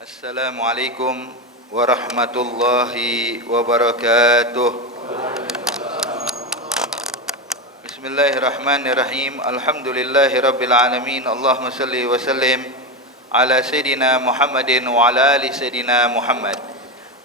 Assalamualaikum warahmatullahi wabarakatuh. Bismillahirrahmanirrahim. Alhamdulillahirabbil alamin. Allahumma salli wa sallim ala sayidina Muhammadin wa ala ali sayidina Muhammad.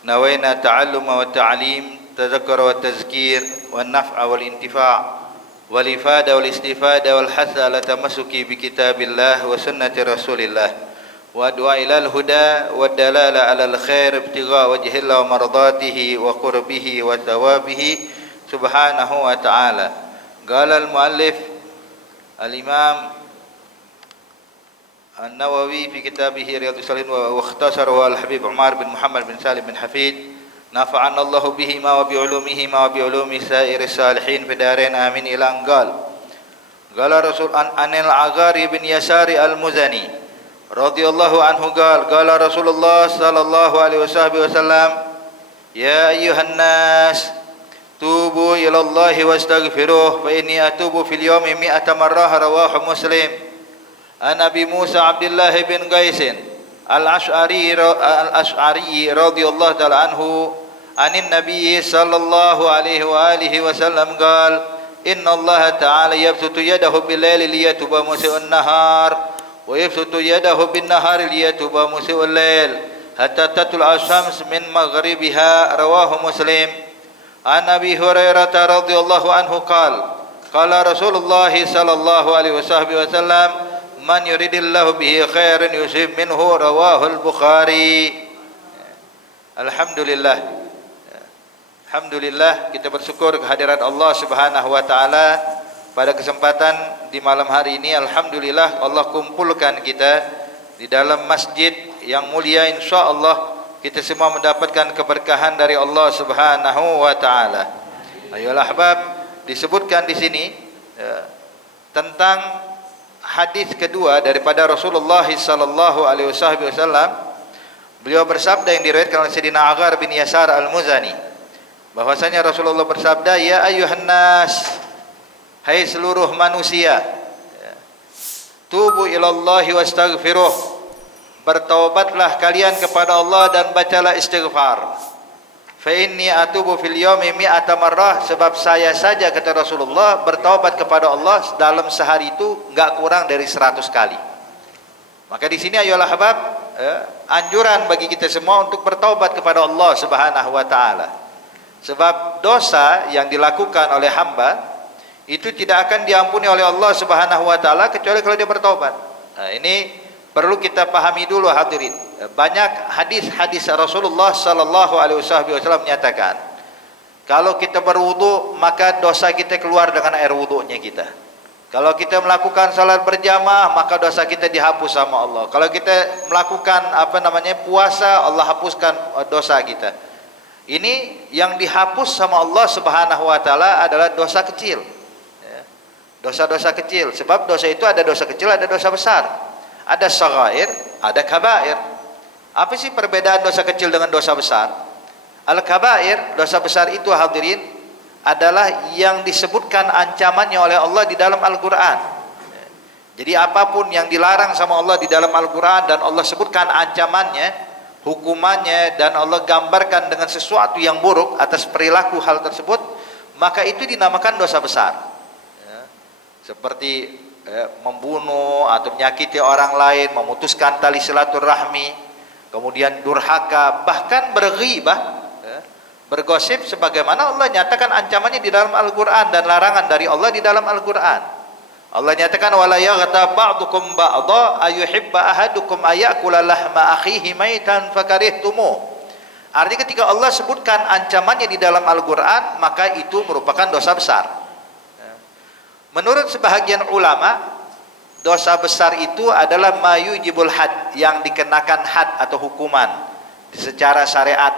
Nawaina ta'alluma wa ta'lim, tadhakkura wa tazkir, wa naf'a wal intifa', wal ifada wal istifada wal hatha ala tamassuki bi kitabillah wa sunnati Rasulillah. Wa du'a ilal huda wa dalala alal khair ibtigha wajhillah wa mardatihi wa qurbihi wa thawabihi subhanahu wa ta'ala. Qala al-muallif al-imam An-Nawawi fi kitabih Riyadhus Shalihin wa ikhtasarahu al-Habib Umar bin Muhammad bin Salim bin Hafid, nafa'ana Allahu bihi ma wa bi ulumihi ma wa bi ulumi sa'iris salihin fi darain amin ila anqal. Qala Rasul anil Aghari bin Yasari al-Muzani radhiyallahu anhu qala Rasulullah sallallahu alaihi wasallam, ya ayyuhan nas tubu ila Allah wastaghfiruh fa inni atubu fil yawmi mi'ata marrah, rawahu Muslim. An Abi Musa Abdullah bin Qais al-Ash'ari radhiyallahu ta'ala anhu anin Nabi sallallahu alaihi wa alihi wasallam qala inna Allah ta'ala yabsutu yadahu bil laili liyatuba musii'un nahar wa yabsutu yadahu bin nahari liyatuba musii'ul lail hatta tatlu'a asy-syams min maghribiha, rawahu Muslim. An Abi Hurairah radhiyallahu anhu qala Rasulullah sallallahu alaihi wasallam, man yuridillahu bihi khairan yusib minhu, rawahu al-Bukhari. Alhamdulillah. Alhamdulillah, kita bersyukur kehadirat Allah Subhanahu wa taala pada kesempatan di malam hari ini. Alhamdulillah Allah kumpulkan kita di dalam masjid yang mulia. Insyaallah kita semua mendapatkan keberkahan dari Allah Subhanahu wa taala. Ayolah ahbab, disebutkan di sini tentang hadis kedua daripada Rasulullah sallallahu alaihi wasallam. Beliau bersabda yang diriwayatkan oleh Sayyidina Aghar bin Yasar al-Muzani, bahwasanya Rasulullah bersabda, ya ayyuhan nas, hai seluruh manusia, tubu ilallahi wastaghfiruh, bertaubatlah kalian kepada Allah dan bacalah istighfar. Fa inni atubu fil yaumi mi'ata marrah, sebab saya saja, kata Rasulullah, bertaubat kepada Allah dalam sehari itu enggak kurang dari 100 kali. Maka di sini ayolah habab, anjuran bagi kita semua untuk bertaubat kepada Allah Subhanahu wa taala. Sebab dosa yang dilakukan oleh hamba itu tidak akan diampuni oleh Allah Subhanahu wa taala kecuali kalau dia bertobat. Nah, ini perlu kita pahami dulu hadirin. Banyak hadis-hadis Rasulullah sallallahu alaihi wasallam menyatakan kalau kita berwudu maka dosa kita keluar dengan air wudunya kita. Kalau kita melakukan salat berjamaah maka dosa kita dihapus sama Allah. Kalau kita melakukan puasa, Allah hapuskan dosa kita. Ini yang dihapus sama Allah Subhanahu wa taala adalah dosa kecil. Dosa-dosa kecil, sebab dosa itu ada dosa kecil, ada dosa besar, ada saghair, ada kabair. Apa sih perbedaan dosa kecil dengan dosa besar? Al-kabair, dosa besar itu hadirin adalah yang disebutkan ancamannya oleh Allah di dalam Al-Quran. Jadi apapun yang dilarang sama Allah di dalam Al-Quran dan Allah sebutkan ancamannya, hukumannya, dan Allah gambarkan dengan sesuatu yang buruk atas perilaku hal tersebut, maka itu dinamakan dosa besar. Seperti membunuh atau menyakiti orang lain, memutuskan tali silaturahmi, kemudian durhaka, bahkan berghibah, bergosip, sebagaimana Allah nyatakan ancamannya di dalam Al-Quran dan larangan dari Allah di dalam Al-Quran. Allah nyatakan wala yaghtab ba'dukum ba'dha ayuhibba ahadukum ayakula lahma akhihi maitan fakarihtumuh. Artinya ketika Allah sebutkan ancamannya di dalam Al-Quran, maka itu merupakan dosa besar. Menurut sebahagian ulama, dosa besar itu adalah mayujibul had, yang dikenakan had atau hukuman secara syariat.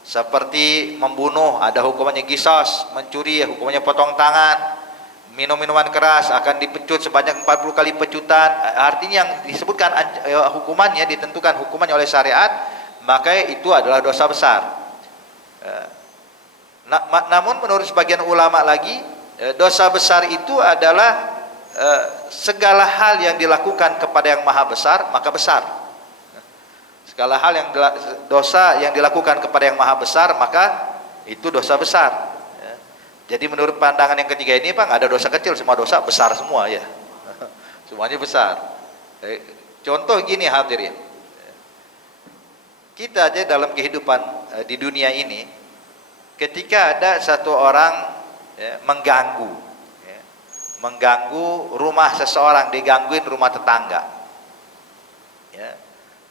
Seperti membunuh ada hukumannya qisas, mencuri hukumannya potong tangan, minum minuman keras akan dipecut sebanyak 40 kali pecutan. Artinya yang disebutkan hukumannya, ditentukan hukumannya oleh syariat, maka itu adalah dosa besar. Namun menurut sebagian ulama lagi, dosa besar itu adalah segala hal yang dilakukan kepada yang maha besar, maka besar. Segala hal yang dosa yang dilakukan kepada yang maha besar, maka itu dosa besar. Ya. Jadi menurut pandangan yang ketiga ini, Pak, nggak ada dosa kecil, semua dosa besar semua ya. Semuanya besar. Contoh gini hadirin, kita aja dalam kehidupan di dunia ini, ketika ada satu orang ya, mengganggu rumah seseorang, digangguin rumah tetangga, ya,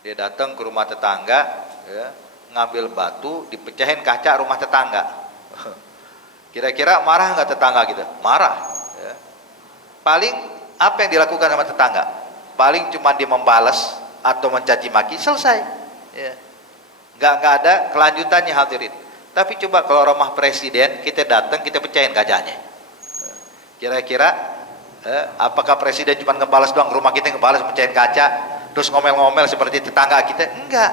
dia datang ke rumah tetangga, ya, ngambil batu, dipecahin kaca rumah tetangga. Kira-kira marah nggak tetangga gitu? Marah. Ya. Paling apa yang dilakukan sama tetangga? Paling cuma dia membalas atau mencaci maki, selesai. Ya. Nggak ada kelanjutannya hadirin. Tapi coba kalau rumah presiden, kita datang, kita pecahin kacanya. Kira-kira apakah presiden cuma ngebalas doang, rumah kita ngebalas, pecahin kaca, terus ngomel-ngomel seperti tetangga kita? Enggak.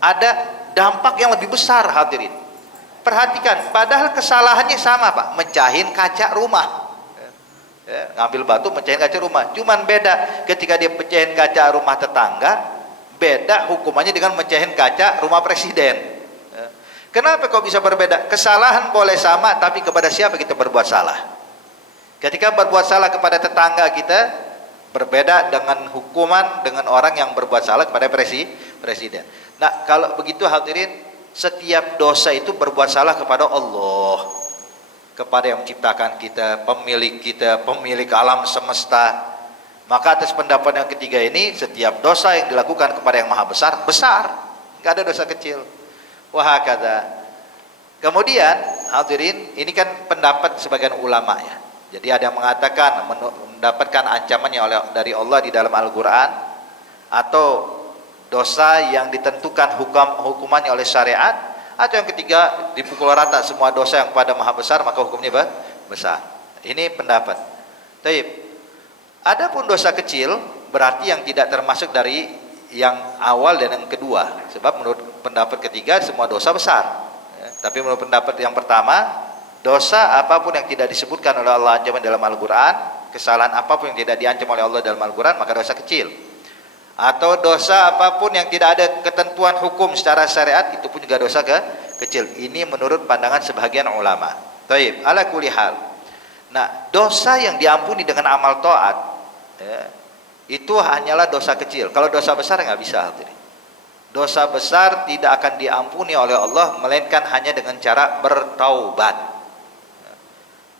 Ada dampak yang lebih besar hadirin. Perhatikan, padahal kesalahannya sama, Pak, mecahin kaca rumah. Ya, ngambil batu, mecahin kaca rumah. Cuman beda ketika dia pecahin kaca rumah tetangga, beda hukumannya dengan mecahin kaca rumah presiden. Ya. Kenapa kok bisa berbeda? Kesalahan boleh sama, tapi kepada siapa kita berbuat salah? Ketika berbuat salah kepada tetangga kita, berbeda dengan hukuman dengan orang yang berbuat salah kepada presiden. Nah, kalau begitu hadirin, setiap dosa itu berbuat salah kepada Allah, kepada yang menciptakan kita, pemilik alam semesta. Maka atas pendapat yang ketiga ini, setiap dosa yang dilakukan kepada yang maha besar, besar, nggak ada dosa kecil. Wahakadha. Kemudian hadirin, ini kan pendapat sebagian ulama ya. Jadi ada yang mengatakan mendapatkan ancamannya dari Allah di dalam Al-Quran, atau dosa yang ditentukan hukumannya oleh syariat, atau yang ketiga dipukul rata semua dosa yang pada maha besar maka hukumnya besar. Ini pendapat. Taib. Adapun dosa kecil berarti yang tidak termasuk dari yang awal dan yang kedua, sebab menurut pendapat ketiga semua dosa besar ya. Tapi menurut pendapat yang pertama, dosa apapun yang tidak disebutkan oleh Allah ancaman dalam Al-Quran, kesalahan apapun yang tidak diancam oleh Allah dalam Al-Quran, maka dosa kecil. Atau dosa apapun yang tidak ada ketentuan hukum secara syariat, itu pun juga dosa kecil. Ini menurut pandangan sebagian ulama. Taib, ala kulli hal. Nah, dosa yang diampuni dengan amal taat ya, itu hanyalah dosa kecil. Kalau dosa besar nggak bisa. Dosa besar tidak akan diampuni oleh Allah melainkan hanya dengan cara bertaubat.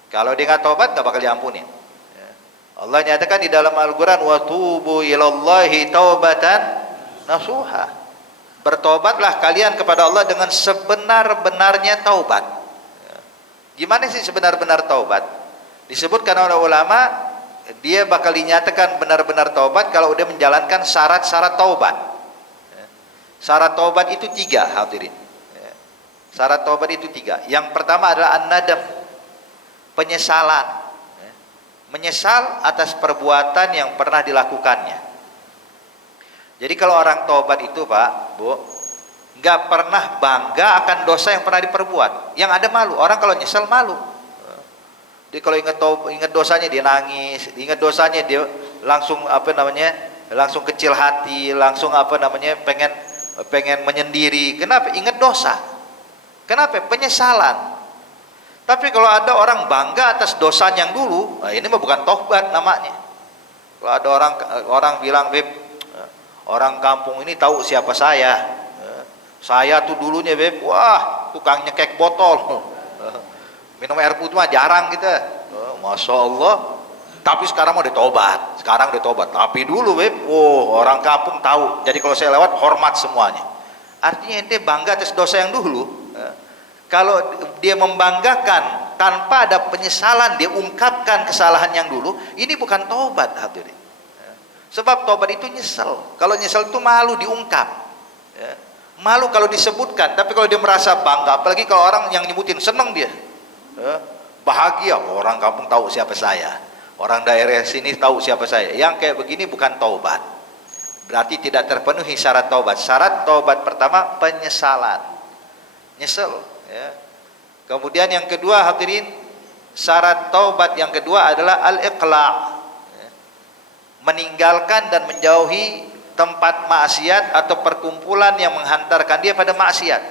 Kalau dia nggak taubat nggak bakal diampuni. Allah nyatakan di dalam Al-Quran, wa tubu ilallahi taubatan nasuha. Bertobatlah kalian kepada Allah dengan sebenar-benarnya taubat. Gimana sih sebenar-benar taubat? Disebutkan oleh ulama, dia bakal dinyatakan benar-benar taubat kalau udah menjalankan syarat-syarat taubat. Syarat taubat itu 3 hadirin. Syarat taubat itu 3. Yang pertama adalah an-nadam, penyesalan. Menyesal atas perbuatan yang pernah dilakukannya. Jadi kalau orang taubat itu, Pak, Bu, nggak pernah bangga akan dosa yang pernah diperbuat. Yang ada malu. Orang kalau nyesal malu. Dia kalau ingat dosanya dia nangis, ingat dosanya dia langsung langsung kecil hati, langsung pengen menyendiri. Kenapa? Ingat dosa. Kenapa? Penyesalan. Tapi kalau ada orang bangga atas dosanya yang dulu, nah ini mah bukan taubat namanya. Kalau ada orang bilang, Beb, orang kampung ini tahu siapa saya. Saya tuh dulunya, Beb, wah, tukang nyekek botol. Minum air putih mah jarang gitu. Masya Allah. Tapi sekarang mau ditobat. Tapi dulu, Beb, orang kampung tahu. Jadi kalau saya lewat, hormat semuanya. Artinya ente bangga atas dosa yang dulu. Kalau dia membanggakan tanpa ada penyesalan, dia ungkapkan kesalahan yang dulu, ini bukan taubat hadirin. Sebab taubat itu nyesel. Kalau nyesel itu malu diungkap. Malu kalau disebutkan, tapi kalau dia merasa bangga, apalagi kalau orang yang nyebutin seneng dia. Bahagia, orang kampung tahu siapa saya. Orang daerah sini tahu siapa saya. Yang kayak begini bukan taubat. Berarti tidak terpenuhi syarat taubat. Syarat taubat pertama penyesalan. Nyesel. Ya. Kemudian yang kedua hadirin, syarat taubat yang kedua adalah al-iqla', ya. Meninggalkan dan menjauhi tempat maksiat atau perkumpulan yang menghantarkan dia pada maksiat.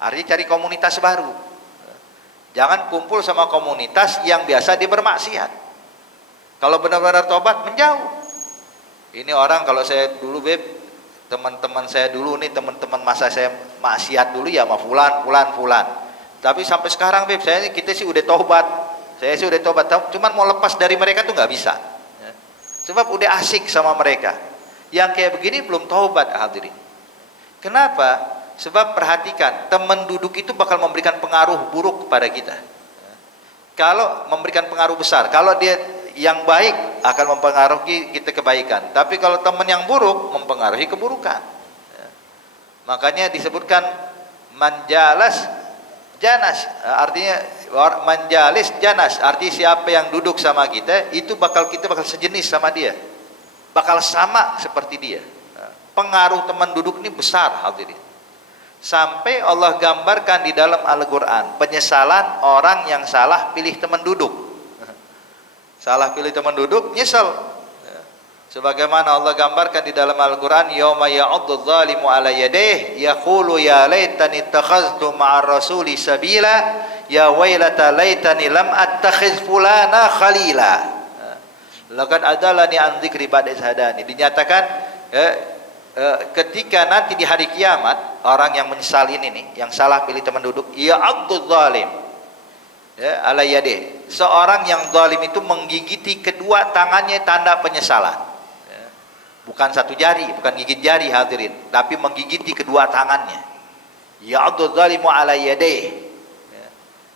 Artinya cari komunitas baru. Jangan kumpul sama komunitas yang biasa dia bermaksiat. Kalau benar-benar tobat, menjauh. Ini orang, kalau saya dulu Beb, teman-teman saya dulu nih, teman-teman masa saya maksiat dulu ya sama fulan. Tapi sampai sekarang Beb, kita sih udah tobat. Saya sih udah tobat, cuman mau lepas dari mereka tuh nggak bisa. Sebab udah asik sama mereka. Yang kayak begini belum taubat, hadirin. Kenapa? Sebab perhatikan, teman duduk itu bakal memberikan pengaruh buruk kepada kita. Kalau memberikan pengaruh besar, kalau dia yang baik akan mempengaruhi kita kebaikan. Tapi kalau teman yang buruk mempengaruhi keburukan. Makanya disebutkan manjalas janas, artinya manjalis janas, artinya siapa yang duduk sama kita itu kita bakal sejenis sama dia, bakal sama seperti dia. Pengaruh teman duduk ini besar, hadirin. Sampai Allah gambarkan di dalam Al-Quran penyesalan orang yang salah pilih teman duduk. Salah pilih teman duduk, nyesal. Sebagaimana Allah gambarkan di dalam Al-Quran, yauma ya'udzu dzalimu ala yadayhi yaqulu ya laitani ittakhadhtu ma'ar rasuli sabila ya wailata laitani lam attakhiz fulana khalila laqad adallani an dzikri ba'da idh hadani. Dinyatakan ketika nanti di hari kiamat orang yang menyesal ini nih, yang salah pilih teman duduk, ya'udzu dzalim ala yadayhi, seorang yang zalim itu menggigiti kedua tangannya, tanda penyesalan. Bukan satu jari, bukan gigit jari, hadirin, tapi menggigiti kedua tangannya. Ya'udzu dzalimu ala yadayhi.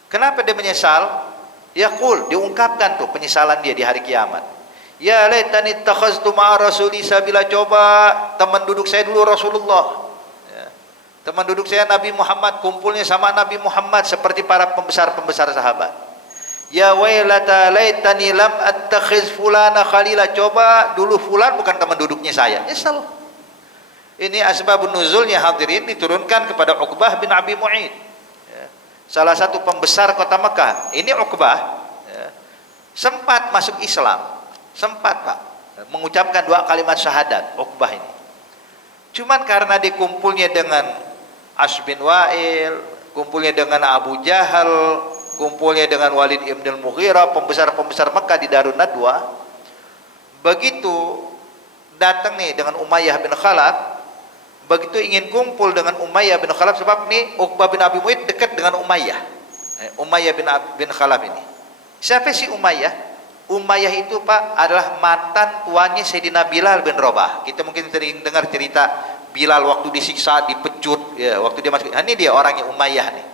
Kenapa dia menyesal? Yaqul, diungkapkan tuh penyesalan dia di hari kiamat. Ya laitani ittakhaztu ma'a rasuli sabila, coba teman duduk saya dulu Rasulullah. Teman duduk saya Nabi Muhammad, kumpulnya sama Nabi Muhammad seperti para pembesar-pembesar sahabat. Ya wailata laitani lam attakhiz fulana khalila, coba dulu fulan bukan teman duduknya saya. Nyesal. Ini asbabun nuzulnya, hadirin, diturunkan kepada Uqbah bin Abi Mu'id, salah satu pembesar kota Mekah. Ini Uqbah sempat masuk Islam, sempat Pak mengucapkan 2 kalimat syahadat. Uqbah ini cuman karena dikumpulnya dengan Ash bin Wa'il, kumpulnya dengan Abu Jahal, kumpulnya dengan Walid ibn al-Mughirah, pembesar-pembesar Mekah di Darun Nadwa. Begitu datang nih dengan Umayyah bin Khalaf, begitu ingin kumpul dengan Umayyah bin Khalaf, sebab nih Uqbah bin Abi Mu'id dekat dengan Umayyah. Umayyah bin Khalaf ini. Siapa sih Umayyah? Umayyah itu Pak adalah mantan tuannya Sayyidina Bilal bin Rabah. Kita mungkin sering dengar cerita Bilal waktu disiksa, dipecut, ya, waktu dia masuk. Ini dia orangnya Umayyah nih.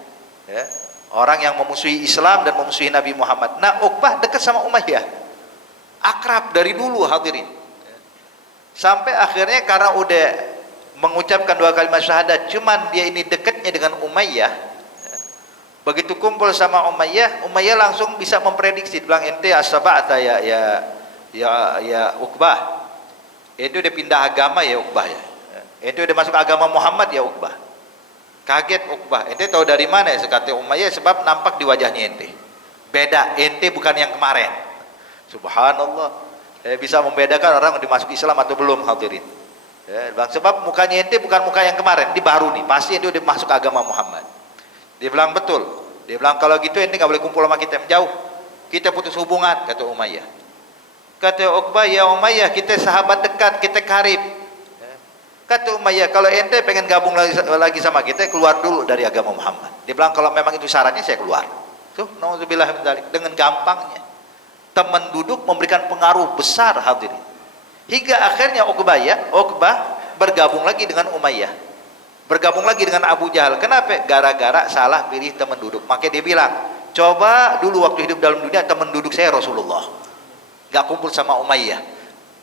Ya. Orang yang memusuhi Islam dan memusuhi Nabi Muhammad. Nah, Uqbah dekat sama Umayyah, akrab dari dulu, hadirin. Sampai akhirnya karena udah mengucapkan 2 kalimat syahadat, cuman dia ini dekatnya dengan Umayyah. Begitu kumpul sama Umayyah langsung bisa memprediksi, bilang ente as-saba'ata ya Uqbah. Itu udah pindah agama ya Uqbah ya. Itu udah masuk agama Muhammad ya Uqbah. Kaget Uqbah, ente tahu dari mana ya? Sekata Umayyah, sebab nampak di wajahnya ente. Beda, ente bukan yang kemarin. Subhanallah, bisa membedakan orang dimasuk Islam atau belum, hadirin. Sebab mukanya ente bukan muka yang kemarin, di baru nih, pasti ente udah masuk agama Muhammad. Dia bilang betul. Dia bilang kalau gitu ente nggak boleh kumpul sama kita, menjauh. Kita putus hubungan, kata Umayyah. Kata Uqbah, ya Umayyah, kita sahabat dekat, kita karib. Kata Umayyah, kalau ente pengen gabung lagi sama kita, keluar dulu dari agama Muhammad. Dia bilang kalau memang itu syaratnya, saya keluar. Tuh, nauzubillah min dzalik. Dengan gampangnya teman duduk memberikan pengaruh besar, hadirin. Hingga akhirnya Uqbah bergabung lagi dengan Umayyah, bergabung lagi dengan Abu Jahal. Kenapa? Gara-gara salah pilih teman duduk. Makanya dia bilang, coba dulu waktu hidup dalam dunia teman duduk saya Rasulullah, gak kumpul sama Umayyah.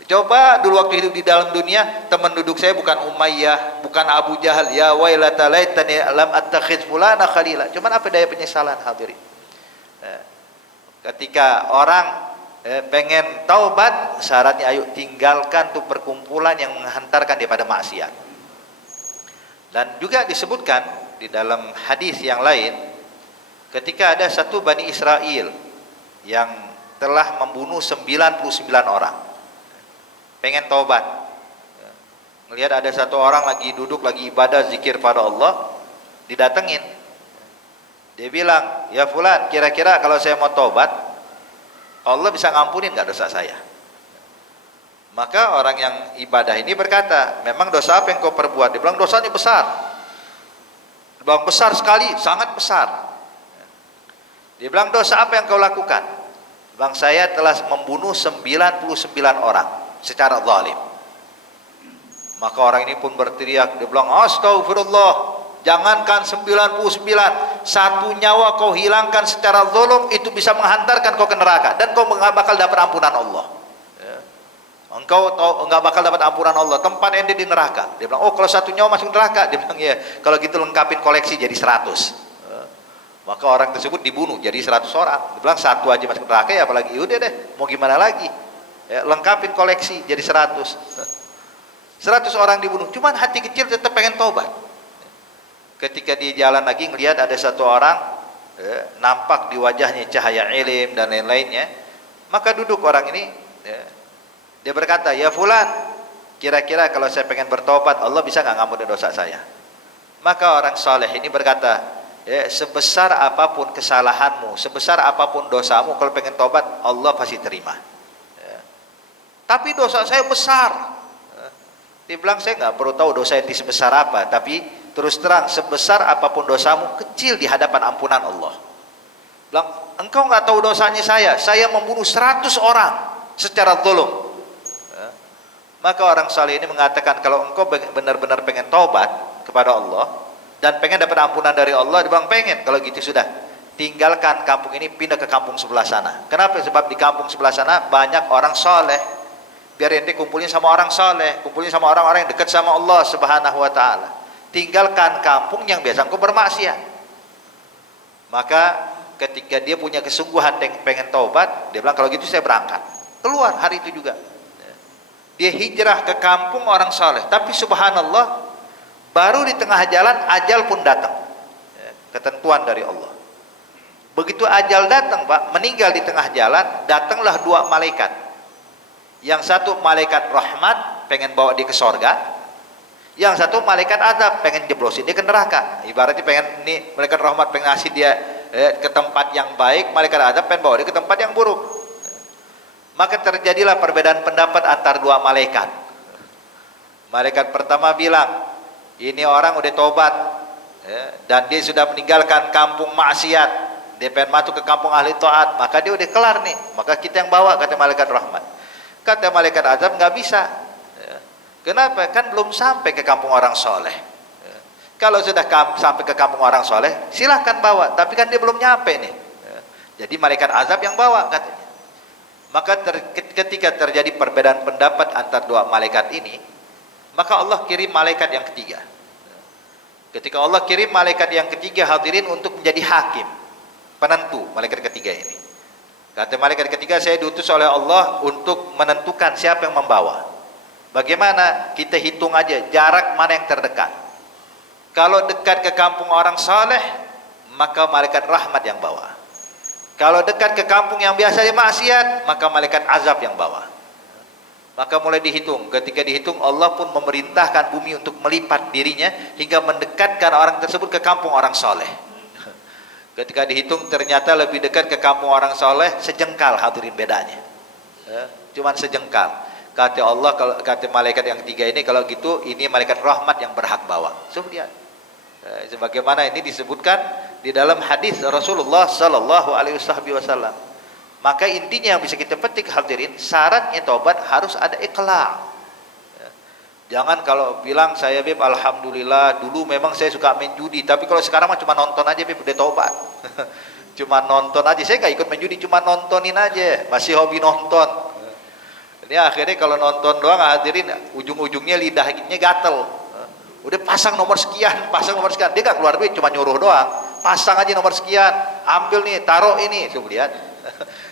Coba dulu waktu hidup di dalam dunia teman duduk saya bukan Umayyah, bukan Abu Jahal. Ya wailata laitani lam attakhiz fulana khalila. Cuman apa daya penyesalan, hadirin. Ketika orang pengen taubat, syaratnya ayo tinggalkan tuh perkumpulan yang menghantarkan dia pada maksiat. Dan juga disebutkan di dalam hadis yang lain, ketika ada satu Bani Israel yang telah membunuh 99 orang, pengen taubat, Melihat ada satu orang lagi duduk, lagi ibadah, zikir pada Allah, didatengin. Dia bilang, ya fulan, kira-kira kalau saya mau tobat, Allah bisa ngampunin nggak dosa saya? Maka orang yang ibadah ini berkata, memang dosa apa yang kau perbuat? Dia bilang, dosanya besar. Dia bilang, besar sekali, sangat besar. Dia bilang, dosa apa yang kau lakukan? Dia bilang, saya telah membunuh 99 orang secara zalim. Maka orang ini pun berteriak, dia bilang, astagfirullah, jangankan 99, satu nyawa kau hilangkan secara zalim, itu bisa menghantarkan kau ke neraka, dan kau bakal dapat ampunan Allah. Engkau enggak bakal dapat ampunan Allah, tempat ente di neraka. Dia bilang, oh kalau satu nyawa masuk neraka. Dia bilang, ya kalau gitu lengkapin koleksi jadi 100. Maka orang tersebut dibunuh jadi 100 orang. Dia bilang, satu aja masuk neraka, ya apalagi, udah deh, mau gimana lagi, ya, lengkapin koleksi jadi 100. 100 orang dibunuh, cuman hati kecil tetap pengen tobat. Ketika dia jalan lagi ngelihat ada satu orang, nampak di wajahnya cahaya ilm dan lain-lainnya, maka duduk orang ini, dia berkata, ya fulan, kira-kira kalau saya pengen bertobat, Allah bisa nggak ngampunin dosa saya? Maka orang soleh ini berkata, ya, sebesar apapun kesalahanmu, sebesar apapun dosamu, kalau pengen tobat, Allah pasti terima. Ya. Tapi dosa saya besar. Dia bilang, saya nggak perlu tahu dosa yang sebesar apa, tapi terus terang, sebesar apapun dosamu, kecil di hadapan ampunan Allah. Bilang, engkau nggak tahu dosanya saya membunuh 100 orang secara zulum. Maka orang saleh ini mengatakan, kalau engkau benar-benar pengen taubat kepada Allah dan pengen dapat ampunan dari Allah, dia bilang, pengen, kalau gitu sudah, tinggalkan kampung ini, pindah ke kampung sebelah sana. Kenapa? Sebab di kampung sebelah sana banyak orang saleh. Biar ente kumpulin sama orang saleh, kumpulin sama orang-orang yang dekat sama Allah Subhanahu wa taala. Tinggalkan kampung yang biasa engkau bermaksiat. Maka ketika dia punya kesungguhan pengen taubat, dia bilang, kalau gitu saya berangkat. Keluar hari itu juga. Dia hijrah ke kampung orang saleh, tapi subhanallah, baru di tengah jalan ajal pun datang. Ketentuan dari Allah. Begitu ajal datang, Pak, meninggal di tengah jalan, datanglah dua malaikat. Yang satu malaikat rahmat, pengen bawa dia ke sorga. Yang satu malaikat azab, pengen jeblosin dia ke neraka. Ibaratnya pengen, nih malaikat rahmat pengen ngasih dia ke tempat yang baik, malaikat azab pengen bawa dia ke tempat yang buruk. Maka terjadilah perbedaan pendapat antar dua malaikat. Malaikat pertama bilang, ini orang udah tobat, dan dia sudah meninggalkan kampung maksiat, dia pengen masuk ke kampung ahli taat, maka dia udah kelar nih, maka kita yang bawa, kata malaikat rahmat. Kata malaikat azab, nggak bisa. Kenapa? Kan belum sampai ke kampung orang soleh. Kalau sudah sampai ke kampung orang soleh, silahkan bawa, tapi kan dia belum nyampe nih. Jadi malaikat azab yang bawa, katanya. Maka ketika terjadi perbedaan pendapat antar dua malaikat ini, maka Allah kirim malaikat yang ketiga. Ketika Allah kirim malaikat yang ketiga, hadirin, untuk menjadi hakim, penentu, malaikat ketiga ini. Kata malaikat ketiga, saya diutus oleh Allah untuk menentukan siapa yang membawa. Bagaimana? Kita hitung aja jarak mana yang terdekat. Kalau dekat ke kampung orang saleh, maka malaikat rahmat yang bawa. Kalau dekat ke kampung yang biasa dia maksiat, maka malaikat azab yang bawa. Maka mulai dihitung. Ketika dihitung, Allah pun memerintahkan bumi untuk melipat dirinya hingga mendekatkan orang tersebut ke kampung orang soleh. Ketika dihitung, ternyata lebih dekat ke kampung orang soleh sejengkal, hadirin, bedanya. Cuman sejengkal. Kata Allah, kata malaikat yang ketiga ini, kalau gitu ini malaikat rahmat yang berhak bawa. Lihat. Sebagaimana ini disebutkan di dalam hadis Rasulullah sallallahu alaihi wasallam. Maka intinya yang bisa kita petik, hadirin, syaratnya taubat harus ada ikhlas. Jangan kalau bilang, saya Beb, alhamdulillah dulu memang saya suka main judi, tapi kalau sekarang mah cuma nonton aja, Beb, udah taubat. Cuma nonton aja, saya gak ikut main judi, cuma nontonin aja, masih hobi nonton. Ini akhirnya kalau nonton doang, hadirin, ujung-ujungnya lidahnya gatel. Udah pasang nomor sekian, dia gak keluar duit, cuma nyuruh doang. Pasang aja nomor sekian, ambil nih, taruh ini, coba lihat.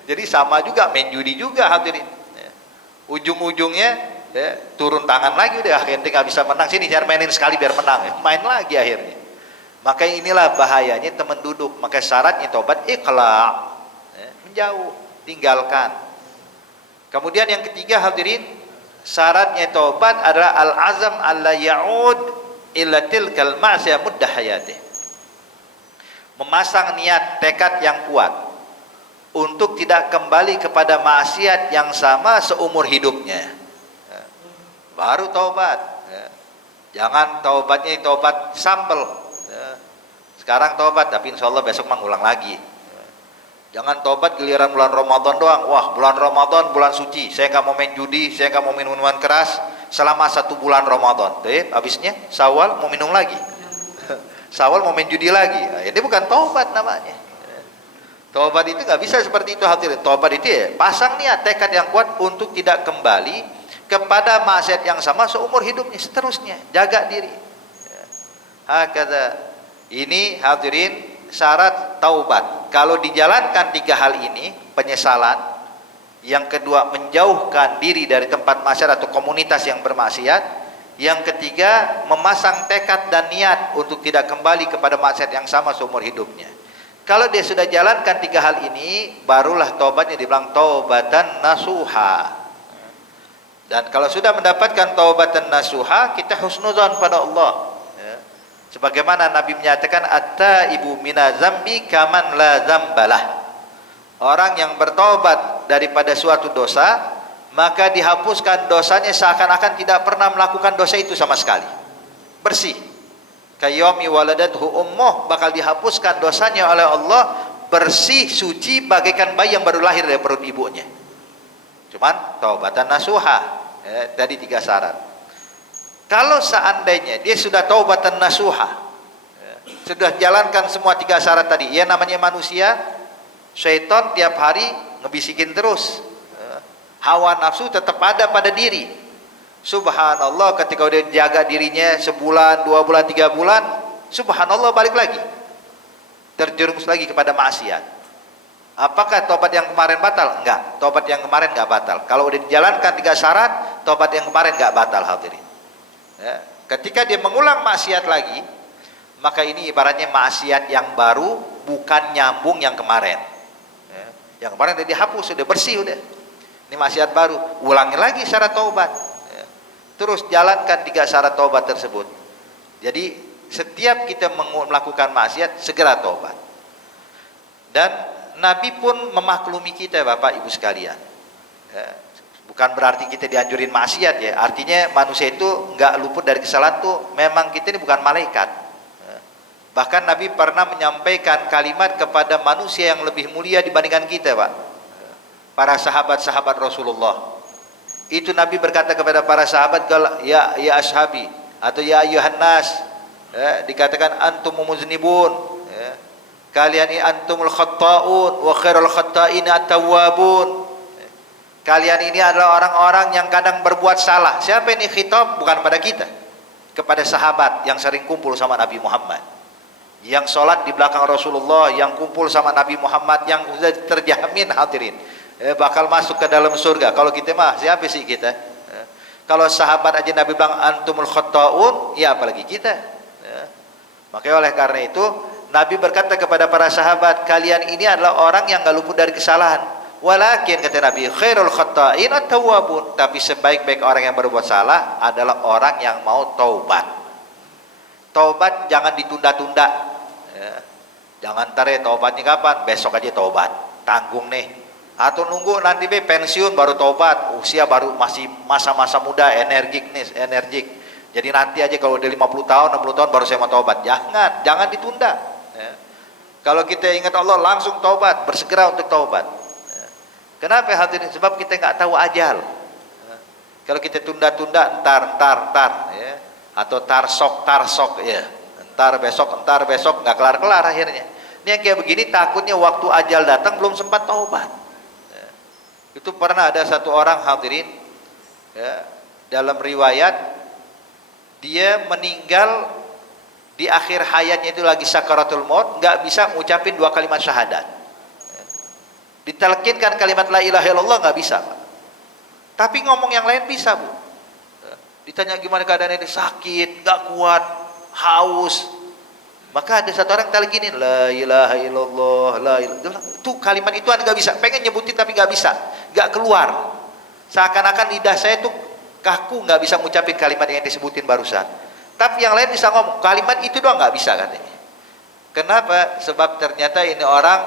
Jadi sama juga, main judi juga, hadirin. Ujung-ujungnya turun tangan lagi, udah akhirnya nggak bisa menang. Sini saya mainin sekali biar menang, main lagi akhirnya. Maka inilah bahayanya teman duduk. Maka syaratnya tobat ikhlas, menjauh, tinggalkan. Kemudian yang ketiga, hadirin, syaratnya taubat adalah al-azam alla ya'ud illa tilkal ma'siyah muddah hayatih. Memasang niat tekad yang kuat untuk tidak kembali kepada maksiat yang sama seumur hidupnya. Baru taubat. Jangan taubatnya taubat sampel. Sekarang taubat tapi insya Allah besok mengulang lagi. Jangan taubat giliran bulan Ramadan doang. Wah, bulan Ramadan bulan suci, saya nggak mau main judi, saya nggak mau minum minuman keras selama 1 bulan Ramadan. Habisnya Syawal mau minum lagi. Syawal mau main judi lagi. Nah, ini bukan taubat namanya. Taubat itu nggak bisa seperti itu hadirin. Taubat itu ya pasang niat tekad yang kuat untuk tidak kembali kepada maksiat yang sama seumur hidupnya seterusnya. Jaga diri. Hakada. Ini hadirin syarat taubat. Kalau dijalankan 3 hal ini, penyesalan, yang kedua menjauhkan diri dari tempat maksiat atau komunitas yang bermaksiat, yang ketiga memasang tekad dan niat untuk tidak kembali kepada maksiat yang sama seumur hidupnya. Kalau dia sudah jalankan 3 hal ini, barulah taubatnya dibilang taubatan nasuha. Dan kalau sudah mendapatkan taubatan nasuha, kita husnudzon pada Allah. Sebagaimana Nabi menyatakan at-taibu mina zambi kaman la zambalah. Orang yang bertaubat daripada suatu dosa, maka dihapuskan dosanya seakan-akan tidak pernah melakukan dosa itu sama sekali. Bersih. Kayomi waladathu ummuh, bakal dihapuskan dosanya oleh Allah, bersih, suci bagaikan bayi yang baru lahir dari perut ibunya. Cuman taubatan nasuha. Tadi 3 syarat. Kalau seandainya dia sudah taubatan nasuha, sudah jalankan semua 3 syarat tadi, ya namanya manusia, syaitan tiap hari ngebisikin terus, hawa nafsu tetap ada pada diri. Subhanallah, ketika udah jaga dirinya sebulan, 2 bulan, 3 bulan, subhanallah balik lagi, terjerumus lagi kepada maksiat. Apakah tobat yang kemarin batal? Enggak, tobat yang kemarin enggak batal. Kalau udah dijalankan 3 syarat, tobat yang kemarin enggak batal hadirin. Ketika dia mengulang maksiat lagi, maka ini ibaratnya maksiat yang baru, bukan nyambung yang kemarin. Yang kemarin sudah dihapus, sudah bersih, udah. Ini maksiat baru, ulangi lagi syarat taubat. Terus jalankan 3 syarat taubat tersebut. Jadi setiap kita melakukan maksiat, segera taubat. Dan Nabi pun memaklumi kita, Bapak Ibu sekalian. Bukan berarti kita dianjurin maksiat ya. Artinya manusia itu nggak luput dari kesalahan tuh. Memang kita ini bukan malaikat. Bahkan Nabi pernah menyampaikan kalimat kepada manusia yang lebih mulia dibandingkan kita, Pak. Para sahabat-sahabat Rasulullah. Itu Nabi berkata kepada para sahabat, ya ashabi atau ya ayuhan nas. Dikatakan antum muznibun. Kalian ini antumul khatta'un wa khairul khatta'ina at-tawwabun. Kalian ini adalah orang-orang yang kadang berbuat salah. Siapa ini khitab? Bukan pada kita, kepada sahabat yang sering kumpul sama Nabi Muhammad, yang sholat di belakang Rasulullah, yang kumpul sama Nabi Muhammad, yang sudah terjamin hadirin bakal masuk ke dalam surga. Kalau kita mah siapa sih kita? Kalau sahabat aja Nabi bilang antumul khatta'un, ya apalagi kita. Makanya oleh karena itu Nabi berkata kepada para sahabat, kalian ini adalah orang yang gak luput dari kesalahan. Walakin kata Nabi, khairul khatta'in at-tawwabun. Tapi sebaik-baik orang yang berbuat salah adalah orang yang mau taubat. Taubat jangan ditunda-tunda. Jangan ntar ya taubatnya kapan? Besok aja taubat. Tanggung nih. Atau nunggu nanti pensiun baru taubat. Usia baru masih masa-masa muda, energik. Jadi nanti aja kalau udah 50 tahun, 60 tahun baru saya mau taubat. Jangan ditunda. Kalau kita ingat Allah langsung taubat, bersegera untuk taubat. Kenapa hadirin? Sebab kita nggak tahu ajal. Kalau kita tunda-tunda, entar, ya. Atau tarsok, ya. Entar besok, nggak kelar-kelar akhirnya. Ini yang kayak begini takutnya waktu ajal datang belum sempat taubat. Itu pernah ada satu orang hadirin, ya, dalam riwayat dia meninggal di akhir hayatnya itu lagi sakaratul maut, nggak bisa mengucapin 2 kalimat syahadat. Ditalkinkan kalimat la ilaha illallah nggak bisa, Pak. Tapi ngomong yang lain bisa, Bu. Ditanya gimana keadaan ini, sakit, nggak kuat, haus. Maka ada satu orang talkinin la ilaha illallah, la ilaha. Tuh kalimat itu Anda nggak bisa. Pengen nyebutin tapi nggak bisa, nggak keluar. Seakan-akan lidah saya tuh kaku nggak bisa ngucapin kalimat yang disebutin barusan. Tapi yang lain bisa ngomong, kalimat itu doang nggak bisa katanya. Kenapa? Sebab ternyata ini orang